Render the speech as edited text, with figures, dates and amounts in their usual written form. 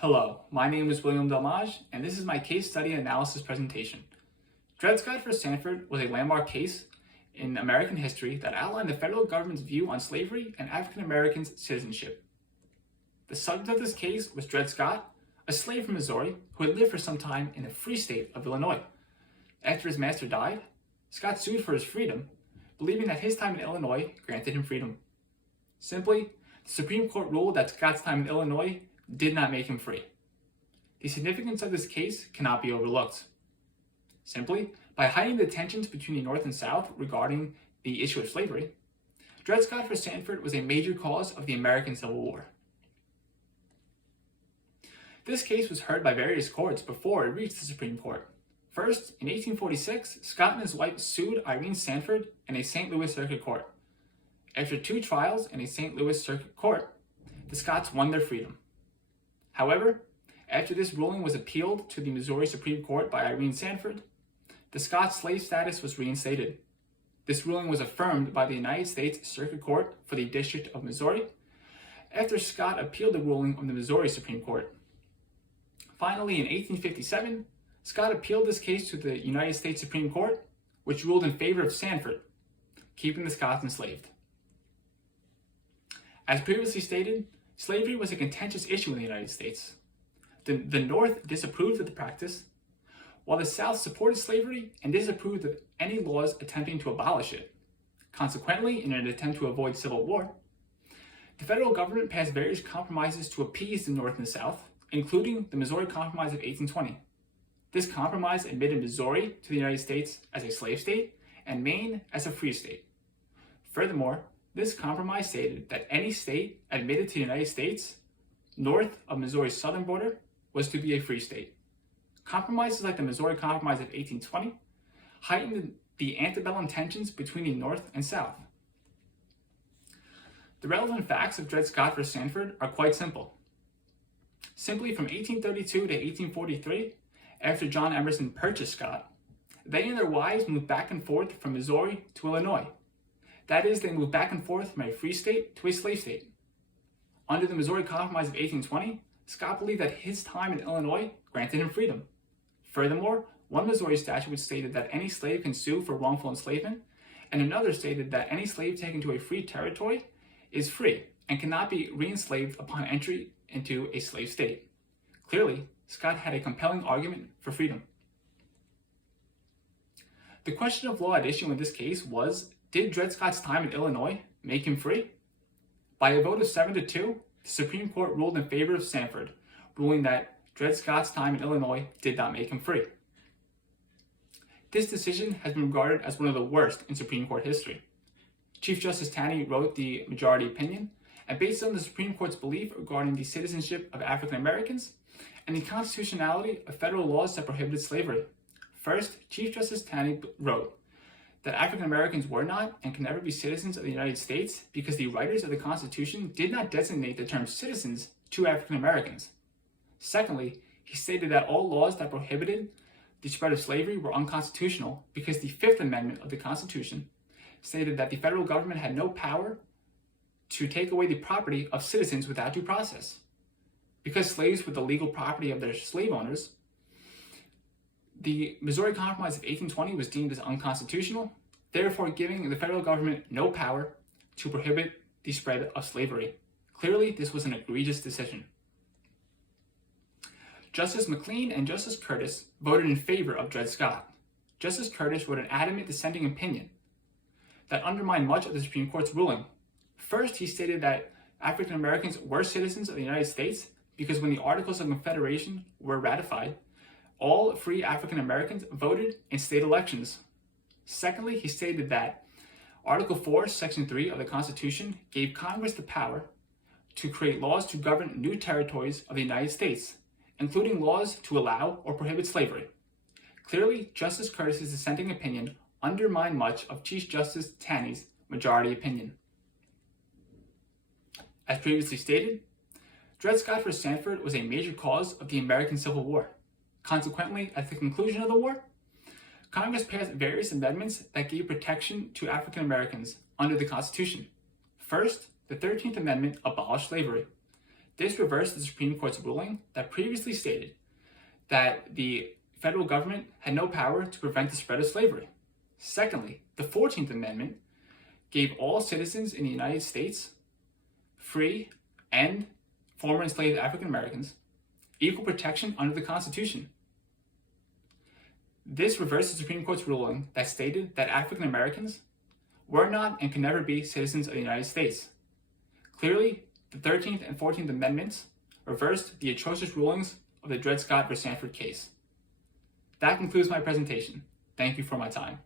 Hello, my name is William Delmage, and this is my case study analysis presentation. Dred Scott v. Sandford was a landmark case in American history that outlined the federal government's view on slavery and African Americans' citizenship. The subject of this case was Dred Scott, a slave from Missouri who had lived for some time in the free state of Illinois. After his master died, Scott sued for his freedom, believing that his time in Illinois granted him freedom. Simply, the Supreme Court ruled that Scott's time in Illinois did not make him free. The significance of this case cannot be overlooked. Simply, by hiding the tensions between the North and South regarding the issue of slavery, Dred Scott v. Sandford was a major cause of the American Civil War. This case was heard by various courts before it reached the Supreme Court. First, in 1846, Scott and his wife sued Irene Sandford in a St. Louis Circuit Court. After 2 trials in a St. Louis Circuit Court, the Scotts won their freedom. However, after this ruling was appealed to the Missouri Supreme Court by Irene Sandford, the Scots' slave status was reinstated. This ruling was affirmed by the United States Circuit Court for the District of Missouri after Scott appealed the ruling of the Missouri Supreme Court. Finally, in 1857, Scott appealed this case to the United States Supreme Court, which ruled in favor of Sandford, keeping the Scots enslaved. As previously stated, slavery was a contentious issue in the United States. The North disapproved of the practice, while the South supported slavery and disapproved of any laws attempting to abolish it. Consequently, in an attempt to avoid civil war, the federal government passed various compromises to appease the North and South, including the Missouri Compromise of 1820. This compromise admitted Missouri to the United States as a slave state and Maine as a free state. Furthermore, this compromise stated that any state admitted to the United States north of Missouri's southern border was to be a free state. Compromises like the Missouri Compromise of 1820 heightened the antebellum tensions between the North and South. The relevant facts of Dred Scott v. Sandford are quite simple. Simply from 1832 to 1843, after John Emerson purchased Scott, they and their wives moved back and forth from Missouri to Illinois. That is, they moved back and forth from a free state to a slave state. Under the Missouri Compromise of 1820, Scott believed that his time in Illinois granted him freedom. Furthermore, one Missouri statute stated that any slave can sue for wrongful enslavement, and another stated that any slave taken to a free territory is free and cannot be re-enslaved upon entry into a slave state. Clearly, Scott had a compelling argument for freedom. The question of law at issue in this case was, did Dred Scott's time in Illinois make him free? By a vote of 7-2, the Supreme Court ruled in favor of Sandford, ruling that Dred Scott's time in Illinois did not make him free. This decision has been regarded as one of the worst in Supreme Court history. Chief Justice Taney wrote the majority opinion, and based on the Supreme Court's belief regarding the citizenship of African Americans and the constitutionality of federal laws that prohibited slavery. First, Chief Justice Taney wrote that African Americans were not and can never be citizens of the United States because the writers of the Constitution did not designate the term citizens to African Americans. Secondly, he stated that all laws that prohibited the spread of slavery were unconstitutional because the Fifth Amendment of the Constitution stated that the federal government had no power to take away the property of citizens without due process. Because slaves were the legal property of their slave owners, the Missouri Compromise of 1820 was deemed as unconstitutional, therefore giving the federal government no power to prohibit the spread of slavery. Clearly, this was an egregious decision. Justice McLean and Justice Curtis voted in favor of Dred Scott. Justice Curtis wrote an adamant dissenting opinion that undermined much of the Supreme Court's ruling. First, he stated that African Americans were citizens of the United States because when the Articles of Confederation were ratified, all free African Americans voted in state elections. Secondly, he stated that Article 4, Section 3 of the Constitution gave Congress the power to create laws to govern new territories of the United States, including laws to allow or prohibit slavery. Clearly, Justice Curtis's dissenting opinion undermined much of Chief Justice Taney's majority opinion. As previously stated, Dred Scott v. Sandford was a major cause of the American Civil War. Consequently, at the conclusion of the war, Congress passed various amendments that gave protection to African Americans under the Constitution. First, the 13th Amendment abolished slavery. This reversed the Supreme Court's ruling that previously stated that the federal government had no power to prevent the spread of slavery. Secondly, the 14th Amendment gave all citizens in the United States, free and former enslaved African Americans, equal protection under the Constitution. This reversed the Supreme Court's ruling that stated that African Americans were not and can never be citizens of the United States. Clearly, the 13th and 14th Amendments reversed the atrocious rulings of the Dred Scott v. Sanford case. That concludes my presentation. Thank you for my time.